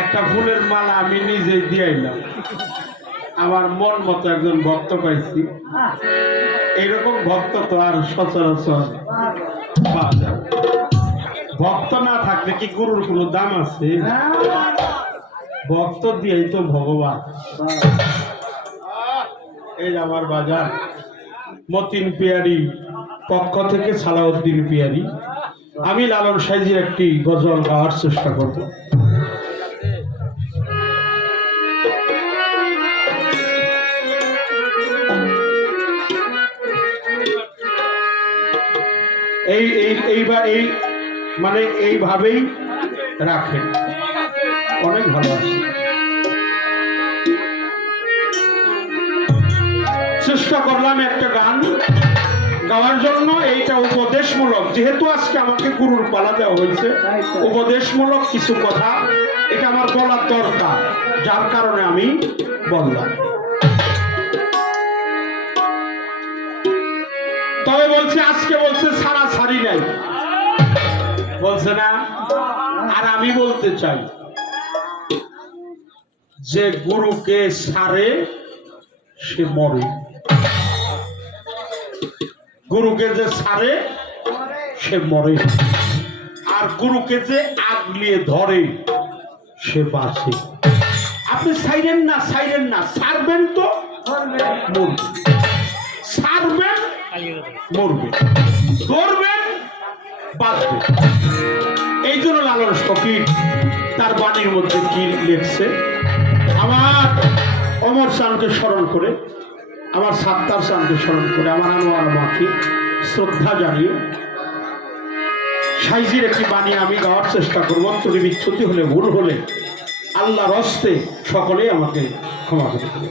একটা ফুলের মালা আমি নিজে দিয়ে এলাম, আমার মন মতো একজন ভক্ত পাইছি। এরকম ভক্ত তো আর সচরাচর পাওয়া যায়। ভক্ত না থাকলে কি গুরুর কোনো দাম আছে? ভক্ত দিয়েই তো ভগবান। এই আমার বাজার মতিন পিয়ারি পক্ষ থেকে সালাউদ্দিন পিয়ারি, আমি লালন সাইজির একটি গজল গাওয়ার চেষ্টা করব। এই মানে এইভাবেই রাখেন, অনেক ভালো আছে। চেষ্টা করলাম একটা গান গাওয়ার জন্য, এইটা উপদেশমূলক, যেহেতু আজকে আমাকে গুরুর পালা দেওয়া হয়েছে, উপদেশমূলক কিছু কথা এটা আমার বলার দরকার, যার কারণে আমি বললাম। তবে বলছে আজকে বলছে ছাড়া ছাড়ি নাই, বলছে না। আর আমি বলতে চাই যে গুরুকে ছাড়ে সে মরে, গুরুকে যে ছাড়ে সে মরে, আর গুরুকে যে আগলিয়ে ধরে সে বাঁচে। আপনি ছাইরেন না, ছাইরেন না, ছাড়বেন তো মরবে, ছাড়বেন মরবে, ধরবেন বাঁচবে। এই জন্য লালন ফকির তার বাণীর মধ্যে কি লিখছে, আমার অমর চাঁদকে স্মরণ করে, আমার সাত্তার চাঁদকে স্মরণ করে, আমার আনোয়ার মাকে শ্রদ্ধা জানিয়ে সাইজির একটি বাণী আমি গাওয়ার চেষ্টা করবো। ত্রুটি বিচ্ছুতি হলে, ভুল হলে আল্লাহর হস্তে সকলেই আমাকে ক্ষমা করে দেবে।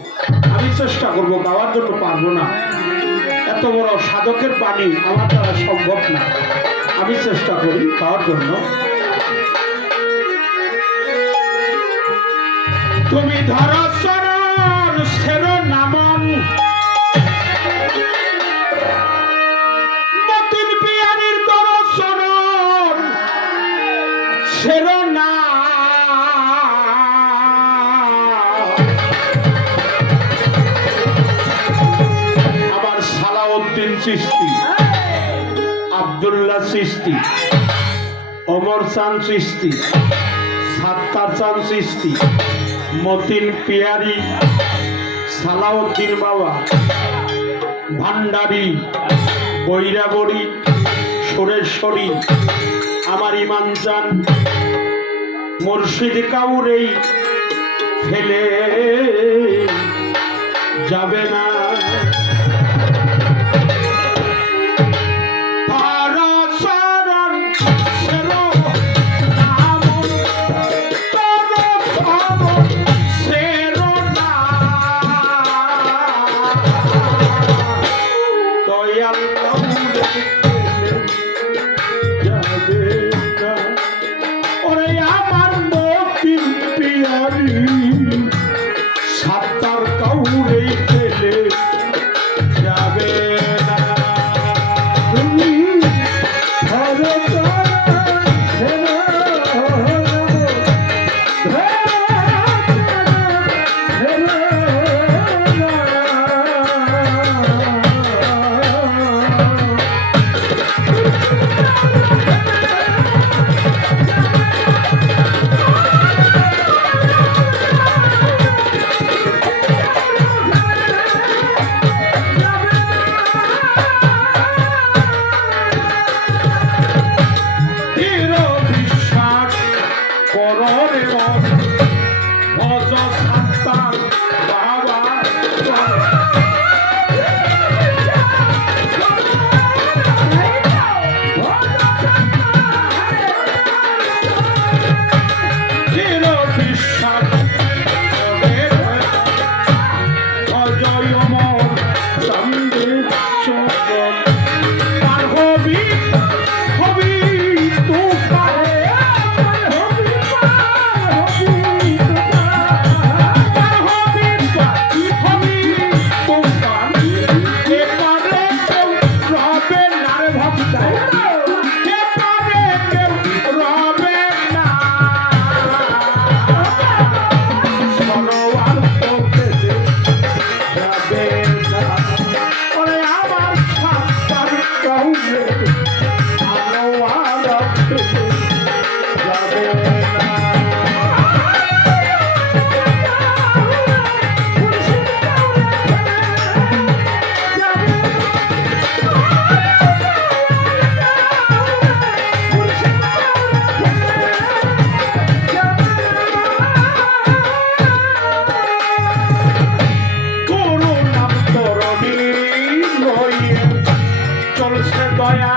আমি চেষ্টা করবো, গাওয়ার জন্য পারবো না, এত বড় সাধকের বাণী আমার দ্বারা সম্ভব না, আমি চেষ্টা করি গাওয়ার জন্য। তুমি ধরা চরণ সের নামন সালাউদ্দিন চিশতি, আব্দুল্লাহ চিশতি, ওমর চাঁদ চিশতি, সাত্তার চাঁদ চিশতি, মতিন পিয়ারি, সালাউদ্দিন বাবা, ভান্ডারী, বৈরাবরী, সুরেশ্বরী, আমার ইমাম চান মুর্শিদ কাউরেই ফেলে যাবে না। সাত্তার কাউরেই ফেলে যাবে না। চলছে দয়া